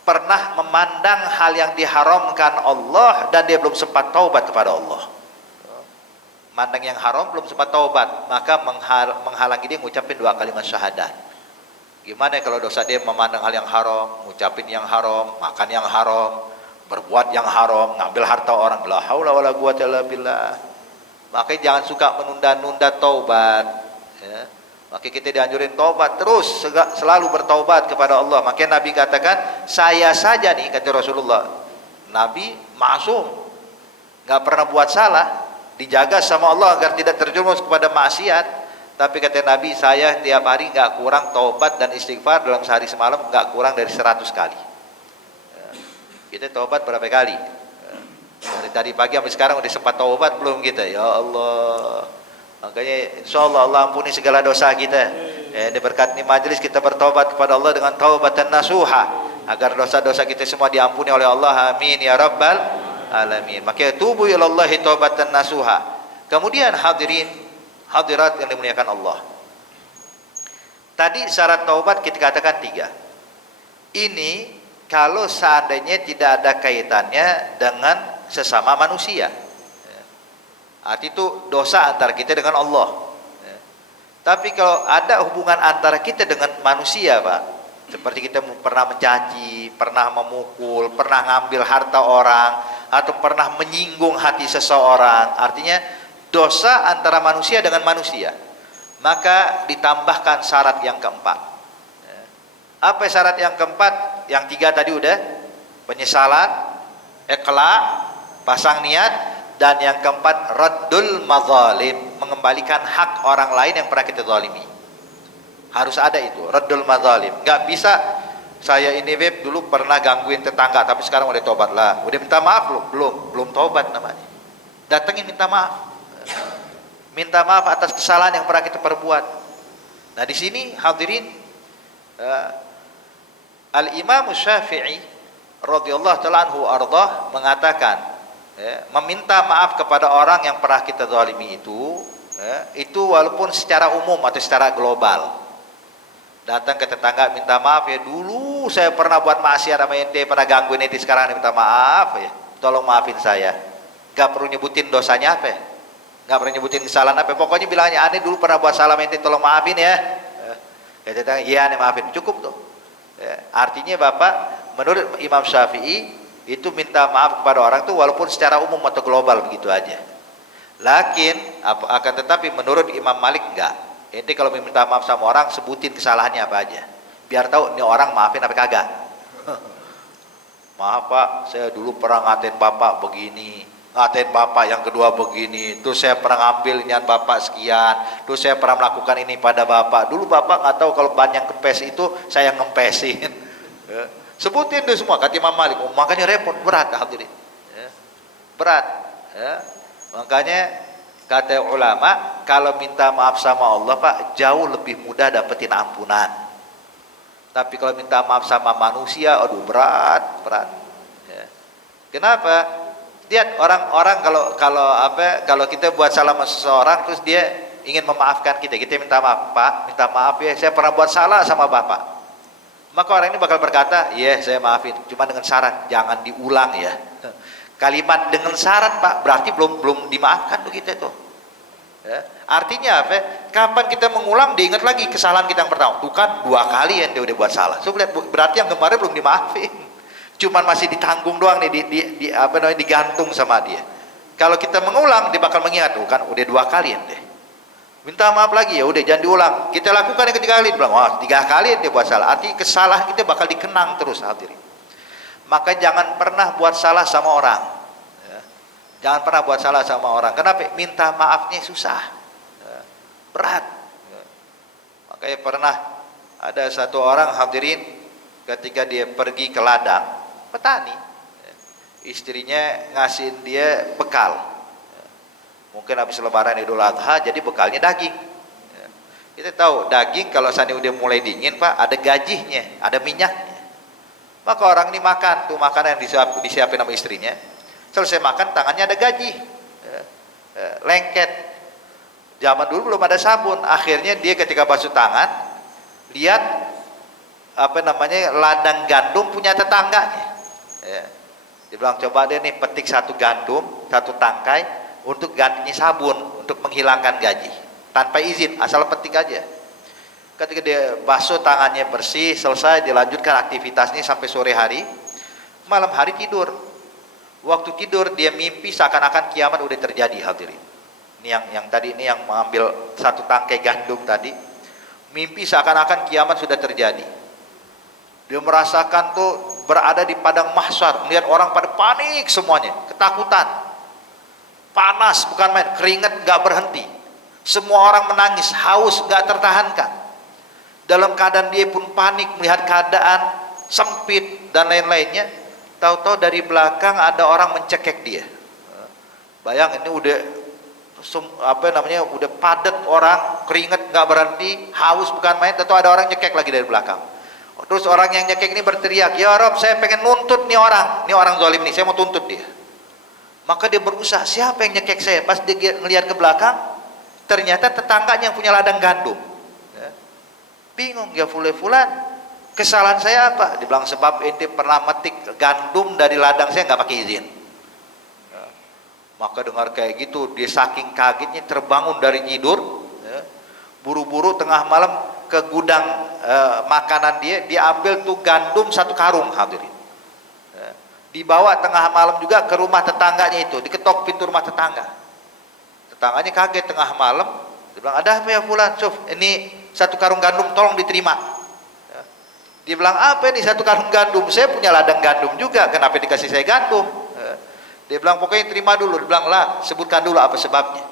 pernah memandang hal yang diharamkan Allah dan dia belum sempat taubat kepada Allah. Mandang yang haram belum sempat taubat, maka menghalangi dia ngucapin 2 kalimat syahadat. Gimana kalau dosa dia memandang hal yang haram, ngucapin yang haram, makan yang haram, berbuat yang haram, ngambil harta orang, la haula wala quwata illa billah. Makanya jangan suka menunda-nunda taubat, ya. Makanya kita dianjurin taubat terus, selalu bertaubat kepada Allah. Makanya Nabi katakan, saya saja nih, kata Rasulullah, Nabi maksum, nggak pernah buat salah, dijaga sama Allah agar tidak terjerumus kepada maksiat. Tapi kata Nabi, saya tiap hari nggak kurang taubat dan istighfar dalam sehari semalam nggak kurang dari 100 kali. Kita taubat berapa kali? Dari tadi pagi sampai sekarang udah sempat taubat belum kita? Ya Allah. Makanya insya Allah Allah ampuni segala dosa kita. Diberkati majelis kita bertaubat kepada Allah dengan taubatan nasuha, agar dosa-dosa kita semua diampuni oleh Allah. Amin ya rabbal alamin. Makanya tubu ilallahi taubatan nasuha. Kemudian hadirin hadirat yang dimuliakan Allah, tadi syarat taubat kita katakan 3. Ini kalau seandainya tidak ada kaitannya dengan sesama manusia, arti itu dosa antara kita dengan Allah. Tapi kalau ada hubungan antara kita dengan manusia, Pak, seperti kita pernah mencaci, pernah memukul, pernah ngambil harta orang, atau pernah menyinggung hati seseorang, artinya dosa antara manusia dengan manusia, maka ditambahkan syarat yang keempat. Apa syarat yang keempat? Yang 3 tadi udah, penyesalan, ikhla', pasang niat, dan yang keempat raddul mazalim, mengembalikan hak orang lain yang pernah kita zalimi. Harus ada itu, raddul mazalim. Gak bisa saya ini dulu pernah gangguin tetangga tapi sekarang udah tobat lah, udah minta maaf belum tobat namanya. Datengin minta maaf. Minta maaf atas kesalahan yang pernah kita perbuat. Nah di sini hadirin, Al-Imam Syafi'i radhiyallahu ta'ala anhu ardah mengatakan, meminta maaf kepada orang yang pernah kita zalimi itu walaupun secara umum atau secara global. Datang ke tetangga minta maaf, ya dulu saya pernah buat maksiat sama ente, pernah gangguin ente, sekarang minta maaf ya, tolong maafin saya. Gak perlu nyebutin dosanya apa ya, nggak pernah nyebutin kesalahan apa, pokoknya bilangnya aneh dulu pernah buat salah ente, tolong maafin ya. Kata iya aneh maafin, cukup tuh. Artinya Bapak, menurut Imam Syafi'i itu minta maaf kepada orang tuh walaupun secara umum atau global begitu aja. Lakin akan tetapi menurut Imam Malik enggak. Ente kalau minta maaf sama orang sebutin kesalahannya apa aja, biar tahu ini orang maafin apa kagak. Maaf Pak, saya dulu pernah ngatain Bapak begini, ngatain Bapak yang kedua begini, terus saya pernah ngambil niat Bapak sekian, terus saya pernah melakukan ini pada Bapak, dulu Bapak nggak tahu kalau ban yang kempes itu saya ngempesin. Sebutin itu semua, kata Imam Malik. Makanya repot, berat hadirin, berat. Makanya kata ulama, kalau minta maaf sama Allah Pak, jauh lebih mudah dapetin ampunan. Tapi kalau minta maaf sama manusia, aduh berat. Kenapa? Lihat orang-orang kalau kita buat salah sama seseorang terus dia ingin memaafkan kita minta maaf, Pak, minta maaf ya, saya pernah buat salah sama Bapak. Maka orang ini bakal berkata, iya saya maafin, cuma dengan syarat jangan diulang ya. Kalimat dengan syarat Pak, berarti belum dimaafkan tuh kita tuh. Artinya apa? Kapan kita mengulang dia ingat lagi kesalahan kita yang pertama. Tuh kan 2 kali yang dia udah buat salah. So, berarti yang kemarin belum dimaafin. Cuman masih ditanggung doang nih, digantung sama dia. Kalau kita mengulang dia bakal mengingat, tuh kan udah 2 kali ente. Minta maaf lagi, ya udah jangan diulang. Kita lakukan yang ketiga kali, dia bilang, oh 3 kali dia buat salah. Artinya kesalahan kita bakal dikenang terus hadirin. Maka jangan pernah buat salah sama orang. Jangan pernah buat salah sama orang. Kenapa? Minta maafnya susah, berat. Makanya pernah ada satu orang hadirin, ketika dia pergi ke ladang, petani, istrinya ngasihin dia bekal. Mungkin habis lebaran Idul Adha, jadi bekalnya daging. Kita tahu daging kalau sana udah mulai dingin Pak, ada gajihnya, ada minyaknya. Maka orang ini makan tuh makanan yang disiapin sama istrinya. Selesai makan tangannya ada gaji. lengket. Zaman dulu belum ada sabun. Akhirnya dia ketika basuh tangan, lihat ladang gandum punya tetangganya. Ya. Dia bilang, coba deh nih petik satu gandum, satu tangkai untuk gantinya sabun, untuk menghilangkan gaji. Tanpa izin, asal petik aja. Ketika dia basuh tangannya bersih, selesai, dilanjutkan aktivitasnya sampai sore hari. Malam hari tidur. Waktu tidur dia mimpi seakan-akan kiamat udah terjadi, hadirin. Ini yang tadi ini yang mengambil satu tangkai gandum tadi. Mimpi seakan-akan kiamat sudah terjadi. Dia merasakan tuh berada di padang mahsyar, melihat orang pada panik semuanya, ketakutan. Panas bukan main, keringat gak berhenti. Semua orang menangis, haus gak tertahankan. Dalam keadaan dia pun panik melihat keadaan sempit dan lain-lainnya. Tahu-tahu dari belakang ada orang mencekik dia. Bayang ini udah udah padat orang, keringat nggak berhenti, haus bukan main. Tahu ada orang nyekek lagi dari belakang. Terus orang yang nyekek ini berteriak, ya Rob, saya pengen nuntut nih orang zalim nih, saya mau tuntut dia. Maka dia berusaha, siapa yang nyekek saya? Pas dia ngelihat ke belakang, ternyata tetangganya yang punya ladang gandum. Bingung, ya fulan, kesalahan saya apa? Dibilang, sebab ente pernah metik gandum dari ladang saya nggak pakai izin. Ya. Maka dengar kayak gitu, dia saking kagetnya terbangun dari tidur, ya. Buru-buru tengah malam ke gudang makanan dia ambil tuh gandum satu karung, hadirin. Ya. Dibawa tengah malam juga ke rumah tetangganya itu, diketok pintu rumah tetangga. Tetangganya kaget tengah malam, dia bilang, ada apa ya fulan? Suf, ini satu karung gandum tolong diterima. Ya. Dia bilang, apa ini satu karung gandum? Saya punya ladang gandum juga, kenapa dikasih saya gandum? Ya. Dia bilang, pokoknya terima dulu. Dia bilang, lah, sebutkan dulu apa sebabnya.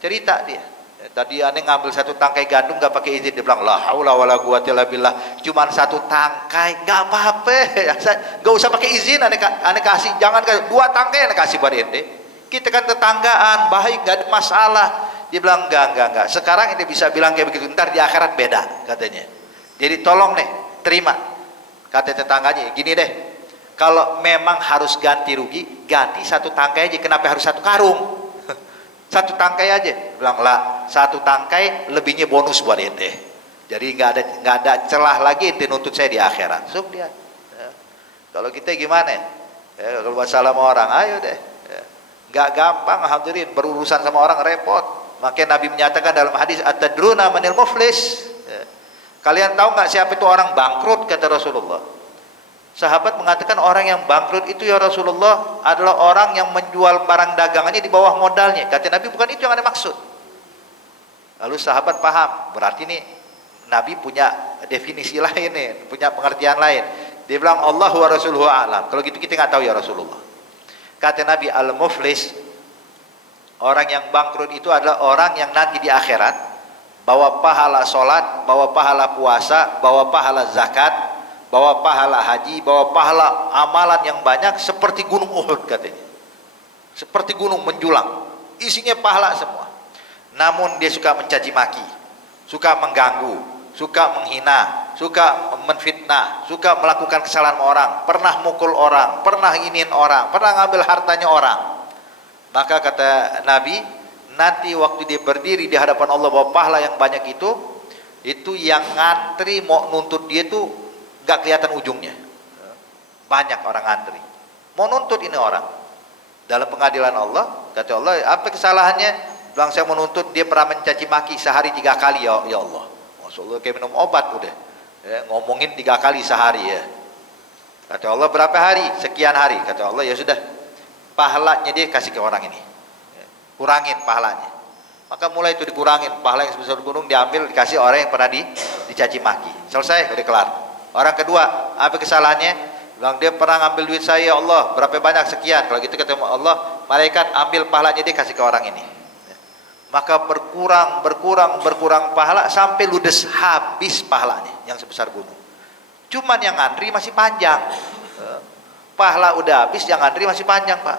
Cerita dia. Ya, tadi aneh ngambil satu tangkai gandum gak pakai izin. Dia bilang, la haula wala quwata illa billah, cuman satu tangkai, gak apa-apa. Gak usah pakai izin, aneh kasih. Jangan dua tangkai aneh kasih buat ente. Kita kan tetanggaan, baik, gak ada masalah. Dia bilang, enggak. Sekarang ini bisa bilang kayak begitu, ntar di akhirat beda, katanya. Jadi tolong nih, terima. Kata tetangganya, gini deh, kalau memang harus ganti rugi, ganti satu tangkai aja. Kenapa harus satu karung? Satu tangkai aja. Dia bilang, lah, satu tangkai lebihnya bonus buat ente. Jadi nggak ada celah lagi ente nuntut saya di akhirat. So dia. Ya. Kalau kita gimana? Ya, kalau masalah sama orang, ayo deh. Ya. Nggak gampang, hadirin, berurusan sama orang repot. Makanya Nabi menyatakan dalam hadis, atadruna manil muflis. Ya. Kalian tahu nggak siapa itu orang bangkrut, kata Rasulullah. Sahabat mengatakan, orang yang bangkrut itu ya Rasulullah adalah orang yang menjual barang dagangannya di bawah modalnya. Kata Nabi, bukan itu yang Anda maksud. Lalu sahabat paham, berarti ini Nabi punya definisi lain nih, punya pengertian lain. Dia bilang, Allah wa rasuluhu a'lam. Kalau gitu kita nggak tahu ya Rasulullah. Kata Nabi, al-muflis, orang yang bangkrut itu adalah orang yang nanti di akhirat bawa pahala sholat, bawa pahala puasa, bawa pahala zakat, bawa pahala haji, bawa pahala amalan yang banyak seperti gunung Uhud, katanya. Seperti gunung menjulang, isinya pahala semua. Namun dia suka mencaci maki, suka mengganggu, suka menghina, suka menfitnah, suka melakukan kesalahan orang, pernah mukul orang, pernah ingin orang, pernah ngambil hartanya orang. Maka kata Nabi, nanti waktu dia berdiri di hadapan Allah bawa pahala yang banyak itu yang ngantri mau nuntut dia tuh gak kelihatan ujungnya. Banyak orang ngantri mau nuntut ini orang dalam pengadilan Allah. Kata Allah, apa kesalahannya? Bilang, saya menuntut dia pernah mencaci maki sehari 3 kali ya Allah. Masya Allah, kayak minum obat udah. Ya, ngomongin 3 kali sehari ya. Kata Allah, berapa hari? Sekian hari. Kata Allah, ya sudah, pahalanya dia kasih ke orang ini, kurangin pahalanya. Maka mulai itu dikurangin, pahala yang sebesar gunung diambil dikasih orang yang pernah dicaci maki. Selesai, udah kelar. Orang kedua, apa kesalahannya? Bilang, dia pernah ngambil duit saya ya Allah, berapa banyak? Sekian. Kalau gitu ketemu Allah, malaikat ambil pahalanya dia kasih ke orang ini. Maka berkurang pahala sampai ludes habis pahalanya yang sebesar gunung. Cuman yang ngantri masih panjang. Pahala udah habis, yang ngantri masih panjang, Pak.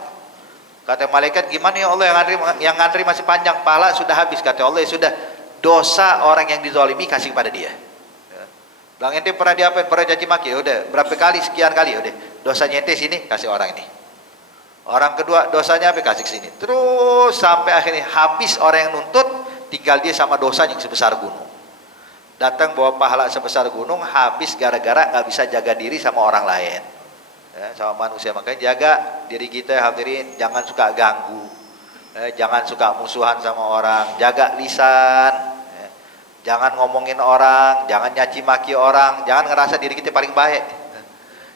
Kata malaikat, gimana ya Allah, yang ngantri masih panjang, pahala sudah habis. Kata Allah, ya sudah, dosa orang yang dizalimi kasih kepada dia. Bilang, ente pernah diapain? Pernah caci maki? Ya udah, berapa kali? Sekian kali. Ya udah, dosanya ente sini kasih orang ini. Orang kedua dosanya apa, kasih sini. Terus sampai akhirnya habis orang yang nuntut, tinggal dia sama dosanya yang sebesar gunung. Datang bawa pahala sebesar gunung, habis gara-gara nggak bisa jaga diri sama orang lain, ya, sama manusia. Makanya jaga diri kita, hadirin, jangan suka ganggu, jangan suka musuhan sama orang, jaga lisan, ya, jangan ngomongin orang, jangan nyaci maki orang, jangan ngerasa diri kita paling baik.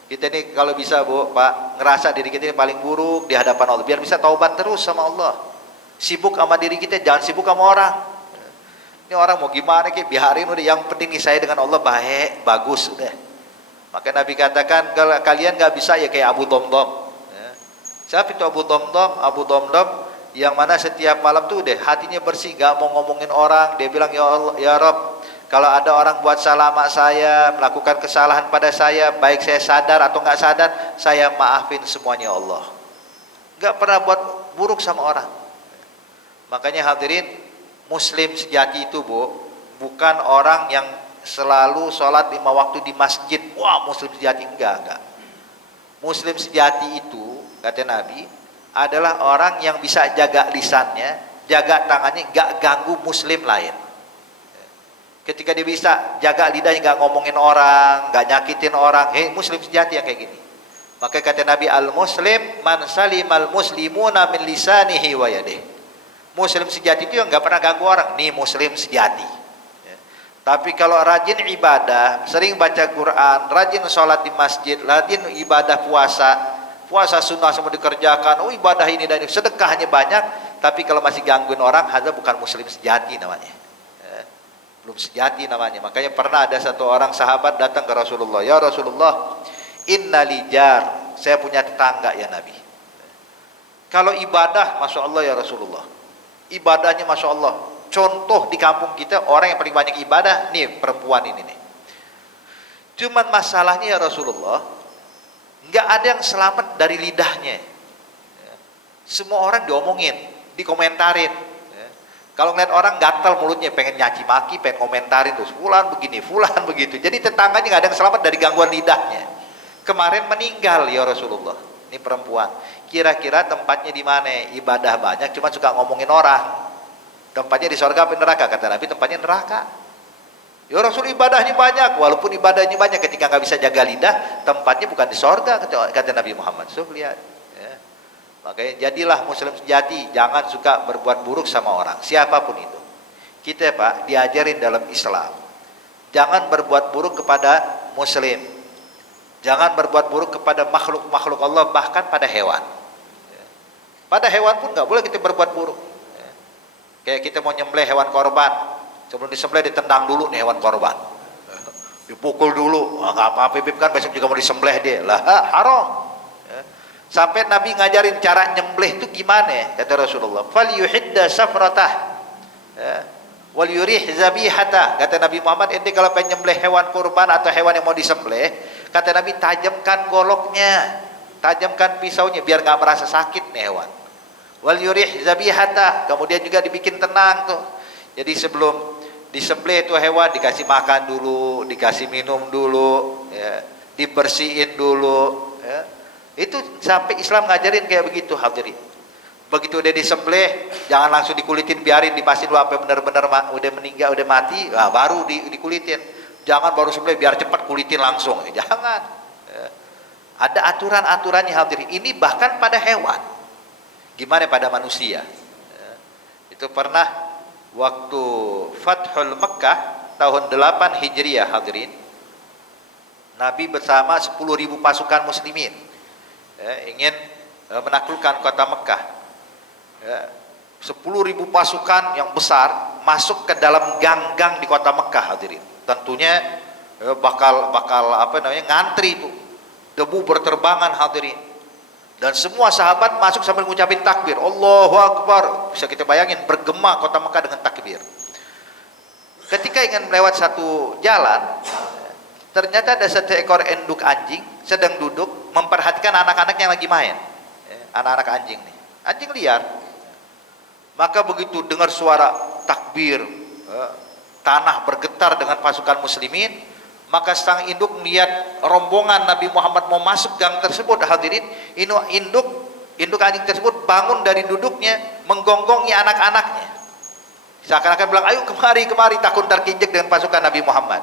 Kita ini kalau bisa Bu, Pak, ngerasa diri kita ini paling buruk di hadapan Allah, biar bisa taubat terus sama Allah. Sibuk sama diri kita, jangan sibuk sama orang. Ini orang mau gimana, biarin udah, yang penting nih saya dengan Allah baik, bagus udah. Maka Nabi katakan, kalau kalian nggak bisa ya kayak Abu Domdom. Ya. Siapa itu Abu Domdom? Abu Domdom yang mana setiap malam tuh deh hatinya bersih, nggak mau ngomongin orang. Dia bilang, ya Allah, ya Rob, kalau ada orang buat salah sama saya, melakukan kesalahan pada saya, baik saya sadar atau nggak sadar, saya maafin semuanya Allah. Nggak pernah buat buruk sama orang. Makanya hadirin, Muslim sejati itu Bu, bukan orang yang selalu sholat 5 waktu di masjid. Wah, Muslim sejati, enggak. Muslim sejati itu, kata Nabi, adalah orang yang bisa jaga lisannya, jaga tangannya, nggak ganggu Muslim lain. Ketika dia bisa jaga lidahnya, nggak ngomongin orang, nggak nyakitin orang, Muslim sejati yang kayak gini. Maka kata Nabi, al-muslim man salimal muslimuna min lisanihi wa yadihi. Muslim sejati itu yang nggak pernah ganggu orang, nih Muslim sejati. Ya. Tapi kalau rajin ibadah, sering baca Quran, rajin sholat di masjid, rajin ibadah puasa sunnah semua dikerjakan, ibadah ini dan itu, sedekahnya banyak, tapi kalau masih gangguin orang, hadza bukan Muslim sejati namanya. Belum sejati namanya. Makanya pernah ada satu orang sahabat datang ke Rasulullah, ya Rasulullah, inna lijar, saya punya tetangga ya Nabi, kalau ibadah Masya Allah ya Rasulullah, ibadahnya Masya Allah, contoh di kampung kita orang yang paling banyak ibadah nih perempuan ini nih. Cuman masalahnya ya Rasulullah, nggak ada yang selamat dari lidahnya. Semua orang diomongin, dikomentarin. Kalau ngeliat orang gatal mulutnya, pengen nyaci maki, pengen komentarin terus, fulan begini, fulan begitu. Jadi tetangganya nggak ada yang selamat dari gangguan lidahnya. Kemarin meninggal ya Rasulullah, ini perempuan. Kira-kira tempatnya di mana? Ibadah banyak, cuma suka ngomongin orang. Tempatnya di surga atau neraka? Kata Nabi, tempatnya neraka. Ya Rasul, ibadahnya banyak, walaupun ibadahnya banyak, ketika nggak bisa jaga lidah, tempatnya bukan di surga, kata Nabi Muhammad. So lihat. Makanya jadilah Muslim sejati, jangan suka berbuat buruk sama orang, siapapun itu. Kita Pak diajarin dalam Islam, jangan berbuat buruk kepada Muslim, jangan berbuat buruk kepada makhluk-makhluk Allah, bahkan pada hewan. Pada hewan pun nggak boleh kita berbuat buruk. Kayak kita mau nyembelih hewan korban, sebelum disembelih ditendang dulu nih hewan korban, dipukul dulu, nggak apa-apa kan besok juga mau disembelih dia, lah haram. Sampai Nabi ngajarin cara nyembelih itu gimana ya, kata Rasulullah, fal yuhidda safratah, wal yurih zabihata. Kata Nabi Muhammad, ente kalau pengen nyembelih hewan kurban atau hewan yang mau disembelih, kata Nabi, tajamkan goloknya, tajamkan pisaunya, biar nggak merasa sakit nih hewan. Wal yurih zabihata, kemudian juga dibikin tenang tuh. Jadi sebelum disembelih itu hewan dikasih makan dulu, dikasih minum dulu, ya, dibersihin dulu, ya. Itu sampai Islam ngajarin kayak begitu hadirin. Begitu udah disembelih, jangan langsung dikulitin, biarin dipasin dulu sampai benar-benar udah meninggal, udah mati, nah, baru dikulitin. Jangan baru sembelih biar cepat kulitin langsung, jangan. Ya. Ada aturan-aturannya hadirin. Ini bahkan pada hewan. Gimana pada manusia? Ya. Itu pernah waktu Fathul Mekkah tahun 8 Hijriah hadirin. Nabi bersama 10.000 pasukan muslimin, ya, ingin menaklukkan kota Mekah. Ya, 10.000 pasukan yang besar masuk ke dalam gang-gang di kota Mekah hadirin. Tentunya bakal ngantri itu, debu berterbangan hadirin. Dan semua sahabat masuk sambil mengucapin takbir, Allahu Akbar. Bisa kita bayangin bergema kota Mekah dengan takbir. Ketika ingin melewat satu jalan, ternyata ada satu ekor induk anjing sedang duduk memperhatikan anak-anak yang lagi main. Anak-anak anjing nih, anjing liar. Maka begitu dengar suara takbir, tanah bergetar dengan pasukan muslimin, maka sang induk melihat rombongan Nabi Muhammad mau masuk gang tersebut hadirin. Ini induk Induk anjing tersebut bangun dari duduknya, menggonggongnya anak-anaknya. Seakan-akan bilang, ayo kemari, takut terkinjak dengan pasukan Nabi Muhammad.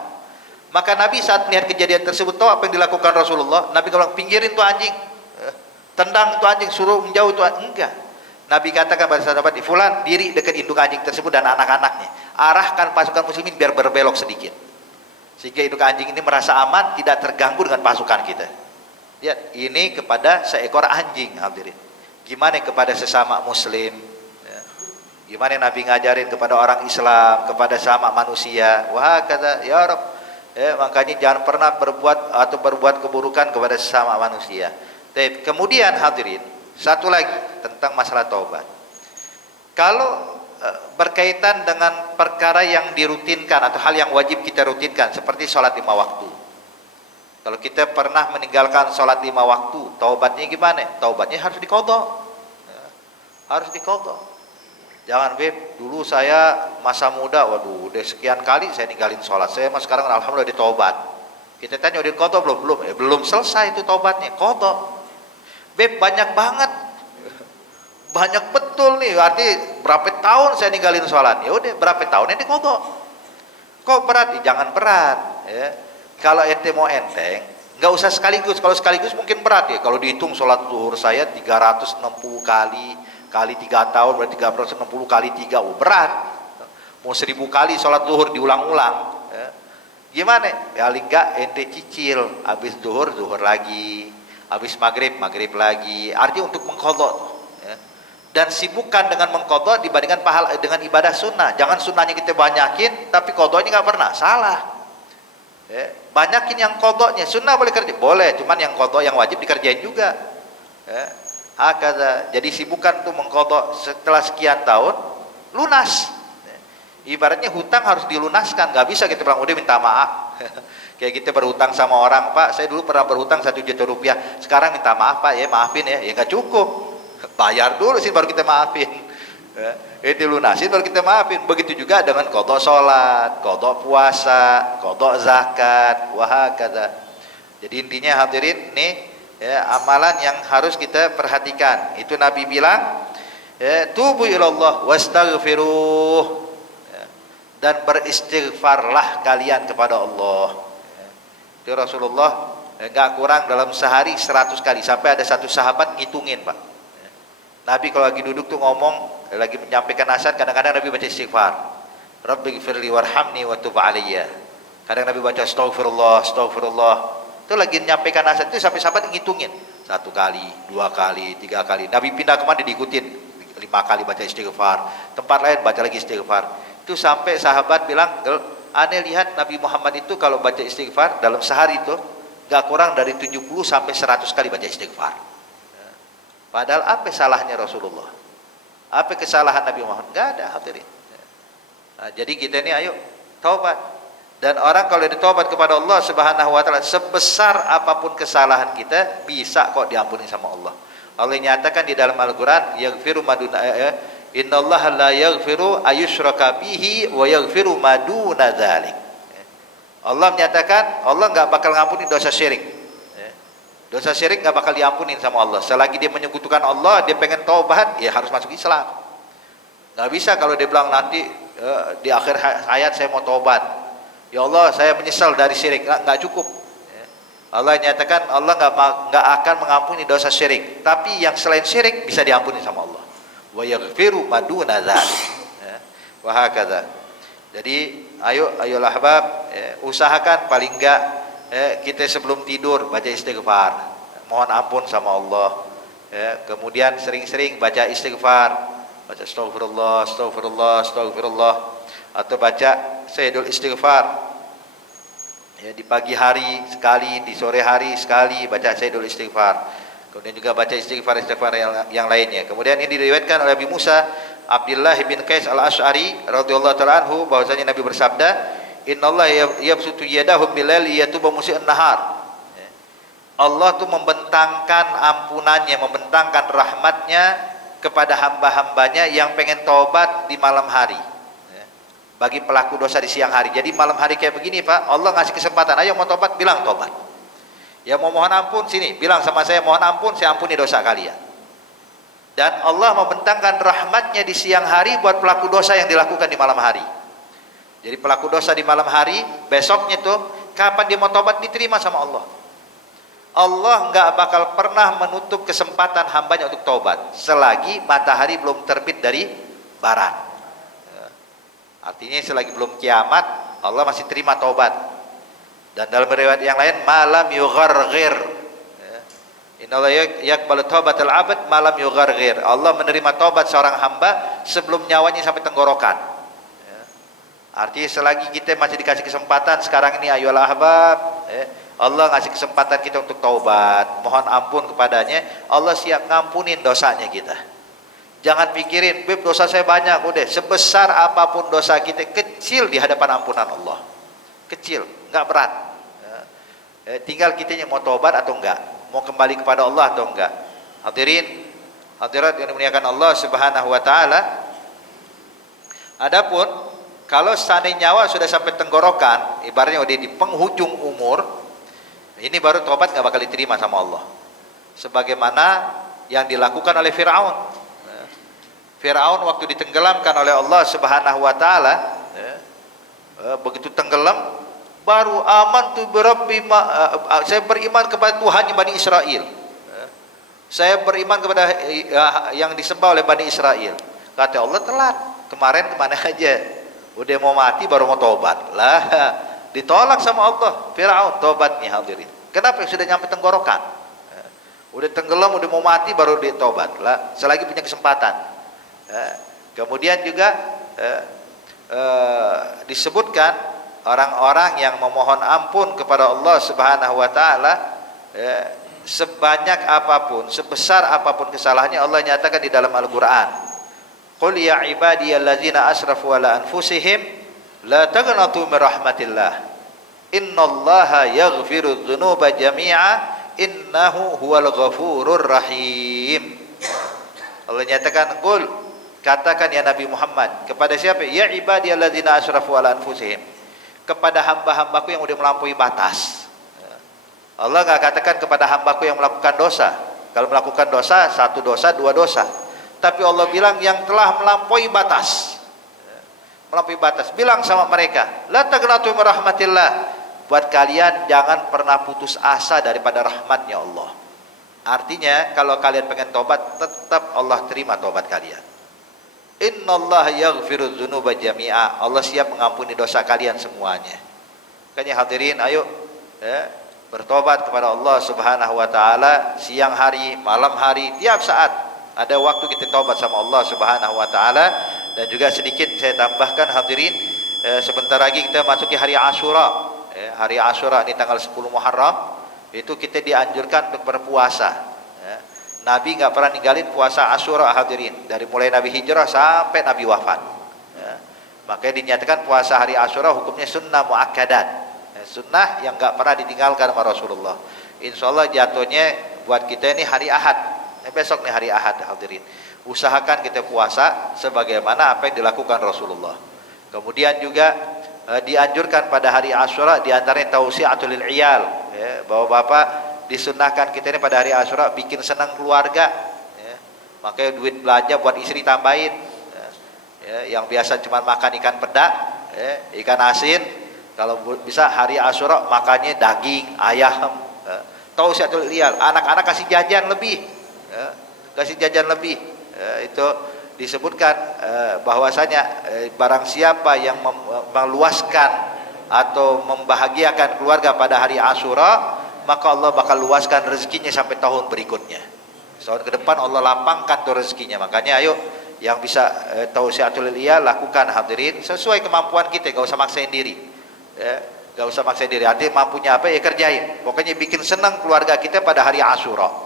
Maka Nabi saat melihat kejadian tersebut, tahu apa yang dilakukan Rasulullah? Nabi bilang, pinggirin tuh anjing, tendang tuh anjing, suruh menjauh tuh anjing. Enggak. Nabi katakan pada sahabat, fulan diri dekat induk anjing tersebut dan anak-anaknya. Arahkan pasukan muslimin biar berbelok sedikit. Sehingga induk anjing ini merasa aman, tidak terganggu dengan pasukan kita. Lihat, ini kepada seekor anjing, hadirin. Gimana kepada sesama muslim? Ya. Gimana Nabi ngajarin kepada orang Islam, kepada sama manusia? Wah, kata ya Rabb. Makanya jangan pernah berbuat keburukan kepada sesama manusia. Kemudian hadirin, satu lagi tentang masalah taubat. Kalau berkaitan dengan perkara yang dirutinkan atau hal yang wajib kita rutinkan seperti sholat 5 waktu. Kalau kita pernah meninggalkan sholat 5 waktu, taubatnya gimana? Taubatnya harus diqadha. Ya, harus diqadha. Jangan, Beb, dulu saya masa muda, waduh, udah sekian kali saya ninggalin sholat. Saya mas sekarang alhamdulillah ditaubat. Kita tanya, udah qadha belum? Belum. Belum selesai itu taubatnya, qadha. Beb, banyak banget. Banyak betul nih, arti berapa tahun saya ninggalin sholat. Ya udah, berapa tahun ini qadha. Kok berat? Jangan berat, ya. Kalau ente mau enteng, nggak usah sekaligus. Kalau sekaligus mungkin berat ya. Kalau dihitung sholat zuhur saya 360 kali 3 tahun berarti 360 kali 3, berat. Mau 1000 kali sholat zuhur diulang-ulang. Ya. Gimana? Ya enggak ente cicil. Habis zuhur lagi, habis maghrib lagi. Artinya untuk mengqadha. Ya. Dan sibukkan dengan mengqadha dibandingkan pahala dengan ibadah sunnah. Jangan sunnahnya kita banyakin, tapi qadhanya nggak pernah. Salah. Ya, banyakin yang qadhanya, sunnah boleh kerja, boleh, cuman yang qadha yang wajib dikerjain juga. Ya, hakada. Jadi sibukkan tuh mengqadha setelah sekian tahun lunas. Ya, ibaratnya hutang harus dilunaskan, nggak bisa kita bilang udah minta maaf. Kayak kita berhutang sama orang, Pak, saya dulu pernah berhutang 1 juta rupiah, sekarang minta maaf Pak, ya maafin ya nggak cukup, bayar dulu sih baru kita maafin. Ya, dilunasin baru kita maafin. Begitu juga dengan qadha sholat, qadha puasa, qadha zakat, wahakadha. Jadi intinya hadirin nih, ya, amalan yang harus kita perhatikan. Itu Nabi bilang, ya, tubu ilallah wastaghfiruh, ya, dan beristighfarlah kalian kepada Allah. Ya, itu Rasulullah enggak kurang dalam sehari 100 kali, sampai ada satu sahabat ngitungin, Pak. Ya, Nabi kalau lagi duduk tuh ngomong, lagi menyampaikan nasihat, kadang-kadang Nabi baca istighfar, Rabbighfirli warhamni wa tub alayya. Kadang Nabi baca astagfirullah. Itu lagi menyampaikan nasihat itu sampai sahabat ngitungin 1 kali, 2 kali, 3 kali. Nabi pindah kemana diikutin 5 kali baca istighfar, tempat lain baca lagi istighfar. Itu sampai sahabat bilang, aneh lihat Nabi Muhammad itu kalau baca istighfar dalam sehari itu gak kurang dari 70 sampai 100 kali baca istighfar. Padahal apa salahnya Rasulullah? Apa kesalahan Nabi Muhammad? Enggak ada, hadirin. Nah, jadi kita ini ayo taubat. Dan orang kalau ditaubat kepada Allah Subhanahu wa taala, sebesar apapun kesalahan kita bisa kok diampuni sama Allah. Allah nyatakan di dalam Al-Qur'an, yaghfiru maduna, innallaha la yaghfiru ayyushraka bihi wa yaghfiru maduna dzalik. Allah menyatakan Allah enggak bakal ngampuni dosa syirik. Dosa syirik nggak bakal diampunin sama Allah. Selagi dia menyekutukan Allah, dia pengen taubat, ya harus masuk Islam. Nggak bisa kalau dia bilang nanti di akhir hayat saya mau taubat, ya Allah saya menyesal dari syirik, nggak cukup. Allah nyatakan Allah nggak akan mengampuni dosa syirik, tapi yang selain syirik bisa diampuni sama Allah. Wa yaghfiru maduna dzalik. Wa hakadha. Jadi ayolah ahbab, usahakan paling enggak kita sebelum tidur baca istighfar, mohon ampun sama Allah. Ya, kemudian sering-sering baca istighfar, baca astagfirullah, atau baca sayyidul istighfar. Ya, di pagi hari sekali, di sore hari sekali baca sayyidul istighfar. Kemudian juga baca istighfar yang lainnya. Kemudian ini diriwayatkan oleh Abi Musa Abdullah bin Qais al-Asy'ari radhiyallahu ta'ala anhu bahwasanya Nabi bersabda, innallaha yabsutu yadahu bil-laili yatubu musii'an nahar. Allah tuh membentangkan ampunannya, membentangkan rahmatnya kepada hamba-hambanya yang pengen taubat di malam hari, bagi pelaku dosa di siang hari. Jadi malam hari kayak begini Pak, Allah ngasih kesempatan, ayo mau taubat, bilang taubat. Ya mau mohon ampun, sini bilang sama saya mohon ampun, saya ampuni dosa kalian. Dan Allah membentangkan rahmatnya di siang hari buat pelaku dosa yang dilakukan di malam hari. Jadi pelaku dosa di malam hari, besoknya tuh kapan dia mau tobat diterima sama Allah. Allah nggak bakal pernah menutup kesempatan hambanya untuk tobat selagi matahari belum terbit dari barat. Artinya selagi belum kiamat Allah masih terima tobat. Dan dalam riwayat yang lain malam yugharghir. Innallaha yaqbalu taubatal 'abd malam yugharghir. Allah menerima tobat seorang hamba sebelum nyawanya sampai tenggorokan. Artinya selagi kita masih dikasih kesempatan sekarang ini ayolah ahbab, Allah ngasih kesempatan kita untuk taubat, mohon ampun kepadanya, Allah siap ngampunin dosanya kita. Jangan pikirin, Beb dosa saya banyak, udah sebesar apapun dosa kita kecil di hadapan ampunan Allah. Kecil, nggak berat. Tinggal kitanya mau taubat atau enggak, mau kembali kepada Allah atau enggak. Hadirin, hadirat yang dimuliakan Allah Subhanahu wa taala. Adapun kalau seandainya nyawa sudah sampai tenggorokan, ibaratnya udah di penghujung umur, ini baru tobat nggak bakal diterima sama Allah. Sebagaimana yang dilakukan oleh Fir'aun. Fir'aun waktu ditenggelamkan oleh Allah Subhanahu wa taala, begitu tenggelam baru amantu birabbi saya beriman kepada Tuhan Bani Israel. Saya beriman kepada yang disembah oleh Bani Israel. Kata Allah, telat. Kemarin kemana aja? Udah mau mati baru mau tobat. Lah, ditolak sama Allah Fir'aun tobatnya, hadirin. Kenapa? Sudah nyampe tenggorokan. Udah tenggelam, udah mau mati baru ditobat. Lah, selagi punya kesempatan. Kemudian juga disebutkan orang-orang yang memohon ampun kepada Allah Subhanahu wa taala, sebanyak apapun, sebesar apapun kesalahannya, Allah nyatakan di dalam Al-Qur'an, qul ya ibadiyallazina asrafu ala anfusihim la taqnatu min rahmatillah innallaha yaghfiru dzunuba jami'a innahu huwal ghafurur rahim. Allah nyatakan, qul, katakan ya Nabi Muhammad kepada siapa? Ya ibadiyallazina asrafu ala anfusihim, kepada hamba-hambaku yang udah melampaui batas. Allah nggak katakan kepada hambaku yang melakukan dosa. Kalau melakukan dosa, satu dosa, dua dosa. Tapi Allah bilang yang telah melampaui batas. Melampaui batas. Bilang sama mereka, la taqnatu min rahmatillah. Buat kalian jangan pernah putus asa daripada rahmatnya Allah. Artinya kalau kalian pengen tobat, tetap Allah terima tobat kalian. Innallaha yaghfiru dzunuba jami'a. Allah siap mengampuni dosa kalian semuanya. Makanya hadirin, ayo bertobat kepada Allah Subhanahu wa taala siang hari, malam hari, tiap saat. Ada waktu kita taubat sama Allah Subhanahu wa taala. Dan juga sedikit saya tambahkan hadirin, sebentar lagi kita masuki hari Asyura. Hari Asyura ini tanggal 10 Muharram, itu kita dianjurkan untuk berpuasa. Nabi nggak pernah ninggalin puasa Asyura hadirin, dari mulai Nabi hijrah sampai Nabi wafat. Makanya dinyatakan puasa hari Asyura hukumnya sunnah muakkadat, sunnah yang nggak pernah ditinggalkan sama Rasulullah. Insya Allah jatuhnya buat kita ini hari Ahad. Besok nih hari Ahad hadirin. Usahakan kita puasa sebagaimana apa yang dilakukan Rasulullah. Kemudian juga dianjurkan pada hari Asyura diantaranya tausiatul lil iyal, bahwa bapak disunnahkan kita ini pada hari Asyura bikin senang keluarga, makanya duit belanja buat istri tambahin, yang biasa cuma makan ikan peda, ikan asin, kalau bisa hari Asyura makannya daging, ayam. Tausiatul lil iyal, anak-anak kasih jajan lebih, kasih jajan lebih. Itu disebutkan bahwasanya barang siapa yang meluaskan atau membahagiakan keluarga pada hari Asyura, maka Allah bakal luaskan rezekinya sampai tahun berikutnya. Tahun ke depan Allah lapangkan tuh rezekinya. Makanya ayo yang bisa tausiatul liyal lakukan hadirin sesuai kemampuan kita, gak usah maksain diri. Gak usah maksain diri. Artinya mampunya apa ya kerjain. Pokoknya bikin senang keluarga kita pada hari Asyura.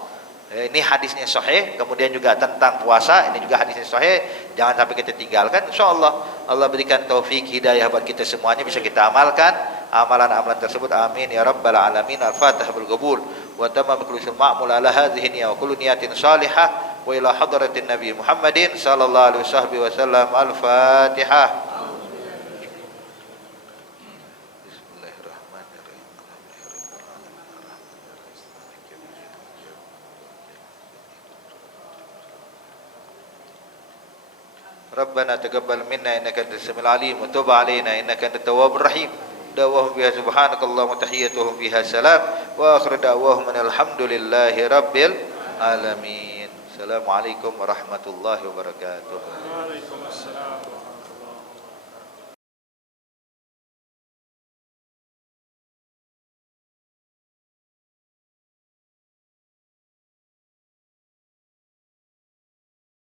Ini hadisnya sahih. Kemudian juga tentang puasa, ini juga hadisnya sahih. Jangan sampai kita tinggalkan. InsyaAllah Allah berikan taufik hidayah buat kita semuanya, bisa kita amalkan amalan-amalan tersebut. Amin ya rabbal alamin. Al-Fatihah bil qabul wa tamam kullu ma'mul ala hadhihi niyya wa kullu niyatin salihah wa ila hadratin nabi Muhammadin sallallahu alaihi wasallam. Al-Fatihah. ربنا تقبل منا إنك أنت السميع العليم وتب علينا إنك أنت التواب الرحيم دعواهم فيها سبحانك اللهم وتحيتهم فيها سلام وآخر دعواهم أن الحمد لله رب العالمين السلام عليكم ورحمة الله وبركاته. Waalaikumsalam.